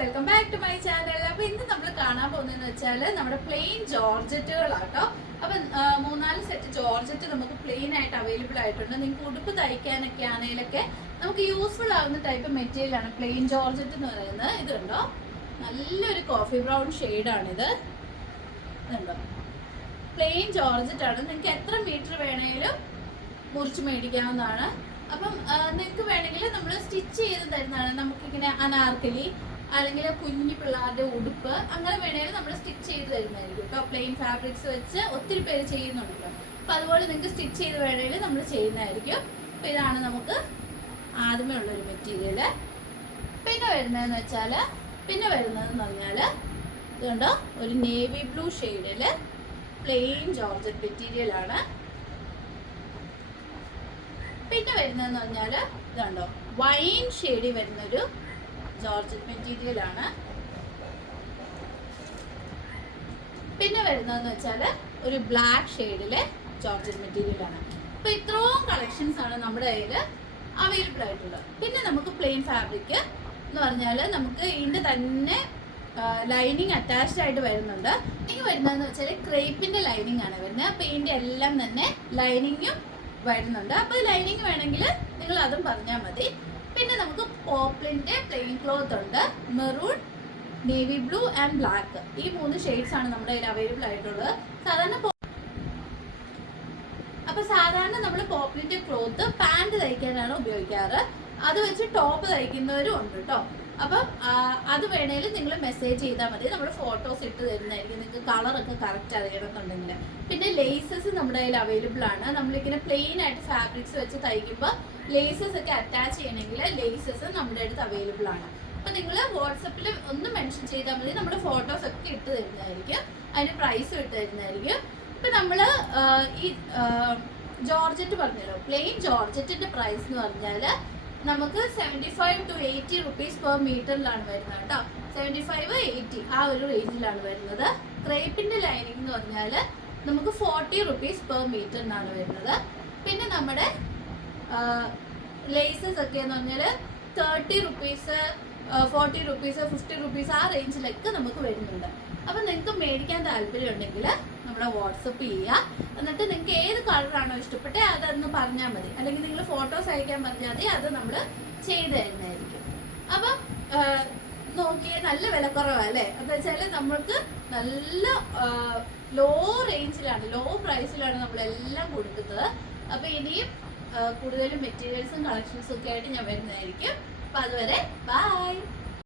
Welcome back to my channel. അപ്പൊ ഇന്ന് നമ്മൾ കാണാൻ പോകുന്നതെന്ന് വെച്ചാൽ നമ്മുടെ പ്ലെയിൻ ജോർജറ്റുകളാട്ടോ. അപ്പൊ 3-4 സെറ്റ് ജോർജറ്റ് നമുക്ക് പ്ലെയിൻ ആയിട്ട് അവൈലബിൾ ആയിട്ടുണ്ട്. നിങ്ങൾക്ക് ഉടുപ്പ് തയ്ക്കാനൊക്കെ ആണെങ്കിലൊക്കെ നമുക്ക് യൂസ്ഫുൾ ആവുന്ന ടൈപ്പ് മെറ്റീരിയൽ ആണ് പ്ലെയിൻ ജോർജറ്റ് എന്ന് പറയുന്നത്. ഇതുണ്ടോ, നല്ലൊരു കോഫി ബ്രൗൺ ഷെയ്ഡാണിത്. ഇതുണ്ടോ, പ്ലെയിൻ ജോർജറ്റ് ആണ്. നിങ്ങൾക്ക് എത്ര മീറ്റർ വേണമെങ്കിലും മുറിച്ച് മേടിക്കാവുന്നതാണ്. അപ്പം നിങ്ങൾക്ക് വേണമെങ്കിൽ നമ്മൾ സ്റ്റിച്ച് ചെയ്ത് തരുന്നതാണ്. നമുക്കിങ്ങനെ അനാർക്കലി അല്ലെങ്കിൽ കുഞ്ഞു പിള്ളേരുടെ ഉടുപ്പ് അങ്ങനെ വേണമെങ്കിൽ നമ്മൾ സ്റ്റിച്ച് ചെയ്ത് തരുന്നതായിരിക്കും കേട്ടോ. പ്ലെയിൻ ഫാബ്രിക്സ് വെച്ച് ഒത്തിരി പേര് ചെയ്യുന്നുണ്ടല്ലോ. അപ്പം അതുപോലെ നിങ്ങൾക്ക് സ്റ്റിച്ച് ചെയ്ത് വേണമെങ്കിൽ നമ്മൾ ചെയ്യുന്നതായിരിക്കും. അപ്പം ഇതാണ് നമുക്ക് ആദ്യമേ ഉള്ളൊരു മെറ്റീരിയൽ. പിന്നെ വരുന്നതെന്ന് പറഞ്ഞാൽ ഇതുണ്ടോ, ഒരു നേവി ബ്ലൂ ഷെയ്ഡിൽ പ്ലെയിൻ ജോർജറ്റ് മെറ്റീരിയലാണ്. പിന്നെ വരുന്നതെന്ന് പറഞ്ഞാൽ ഇതുണ്ടോ, വൈൻ ഷെയ്ഡിൽ വരുന്നൊരു ജോർജറ്റ് മെറ്റീരിയൽ ആണ്. പിന്നെ വരുന്നതെന്ന് വെച്ചാൽ ഒരു ബ്ലാക്ക് ഷെയ്ഡിലെ ജോർജറ്റ് മെറ്റീരിയൽ ആണ്. അപ്പോൾ ഇത്രയും കളക്ഷൻസ് ആണ് നമ്മുടെ കയ്യിൽ അവൈലബിൾ ആയിട്ടുള്ളത്. പിന്നെ നമുക്ക് പ്ലെയിൻ ഫാബ്രിക് എന്ന് പറഞ്ഞാൽ നമുക്ക് ഇതിൻ്റെ തന്നെ ലൈനിങ് അറ്റാച്ച്ഡ് ആയിട്ട് വരുന്നുണ്ട്. ഇനി വരുന്നതെന്ന് വെച്ചാൽ ക്രേപ്പിൻ്റെ ലൈനിങ് ആണ് വരുന്നത്. അപ്പോൾ ഇതിൻ്റെ എല്ലാം തന്നെ ലൈനിങ്ങും വരുന്നുണ്ട്. അപ്പോൾ ലൈനിങ് വേണമെങ്കിൽ നിങ്ങൾ അതും പറഞ്ഞാൽ മതി. പിന്നെ നമുക്ക് പോപ്ലിൻ്റെ പ്ലെയിൻ ക്ലോത്ത് ഉണ്ട്. Maroon, navy blue and black, ഈ 3 ഷെയ്ഡ്സ് ആണ് നമ്മുടെ കയ്യിൽ അവൈലബിൾ ആയിട്ടുള്ളത്. സാധാരണ നമ്മൾ പോപ്ലിൻ്റെ ക്ലോത്ത് പാൻറ് തയ്ക്കാനാണ് ഉപയോഗിക്കാറ്. അത് വെച്ച് ടോപ്പ് തയ്ക്കുന്നവരും ഉണ്ട് കേട്ടോ. അപ്പം അത് വേണമെങ്കിൽ നിങ്ങൾ മെസ്സേജ് ചെയ്താൽ മതി. നമ്മൾ ഫോട്ടോസ് ഇട്ട് തരുന്നതായിരിക്കും. നിങ്ങൾക്ക് കളറൊക്കെ കറക്റ്റ് അറിയണമെന്നുണ്ടെങ്കിൽ. പിന്നെ ലേസസ് നമ്മുടെ കയ്യിൽ അവൈലബിൾ ആണ്. നമ്മളിങ്ങനെ പ്ലെയിൻ ആയിട്ട് ഫാബ്രിക്സ് വെച്ച് തയ്ക്കുമ്പോൾ ലേസസ് ഒക്കെ അറ്റാച്ച് ചെയ്യണമെങ്കിൽ ലേസസ് നമ്മുടെ അടുത്ത് അവൈലബിൾ ആണ്. അപ്പം നിങ്ങൾ വാട്സപ്പിൽ ഒന്ന് മെൻഷൻ ചെയ്താൽ മതി. നമ്മുടെ ഫോട്ടോസ് ഒക്കെ ഇട്ട് തരുന്നതായിരിക്കും. അതിന് പ്രൈസും ഇട്ട് തരുന്നതായിരിക്കും. ഇപ്പം നമ്മൾ ഈ ജോർജറ്റ് പറഞ്ഞല്ലോ, പ്ലെയിൻ ജോർജറ്റിൻ്റെ പ്രൈസ് എന്ന് പറഞ്ഞാൽ നമുക്ക് 75 to 80 rupees പെർ മീറ്ററിലാണ് വരുന്നത് കേട്ടോ. 75-80 ആ ഒരു റേഞ്ചിലാണ് വരുന്നത്. ക്രേപ്പിൻ്റെ ലൈനിങ് എന്ന് പറഞ്ഞാൽ നമുക്ക് 40 rupees പെർ മീറ്ററിനാണ് വരുന്നത്. പിന്നെ നമ്മുടെ ലേസസ് ഒക്കെ എന്ന് പറഞ്ഞാൽ 30 rupees, 40 rupees, 50 rupees ആ റേഞ്ചിലൊക്കെ നമുക്ക് വരുന്നുണ്ട്. അപ്പം നിങ്ങൾക്ക് മേടിക്കാൻ താല്പര്യം ഉണ്ടെങ്കിൽ നമ്മളെ വാട്സപ്പ് ചെയ്യുക. എന്നിട്ട് നിങ്ങൾക്ക് ഏത് കളറാണോ ഇഷ്ടപ്പെട്ടത് അതൊന്ന് പറഞ്ഞാൽ മതി. അല്ലെങ്കിൽ നിങ്ങൾ ഫോട്ടോസ് അയക്കാൻ പറഞ്ഞാൽ മതി. അത് നമ്മൾ ചെയ്ത് തരുന്നതായിരിക്കും. അപ്പം നോക്കിയേ, നല്ല വിലക്കുറവല്ലേ. എന്താ വെച്ചാൽ നമ്മൾക്ക് നല്ല ലോ റേഞ്ചിലാണ്, ലോ പ്രൈസിലാണ് നമ്മളെല്ലാം കൊടുക്കുന്നത്. അപ്പോൾ ഇനിയും കൂടുതലും മെറ്റീരിയൽസും കളക്ഷൻസും ഒക്കെ ആയിട്ട് ഞാൻ വരുന്നതായിരിക്കും. അപ്പം അതുവരെ ബൈ.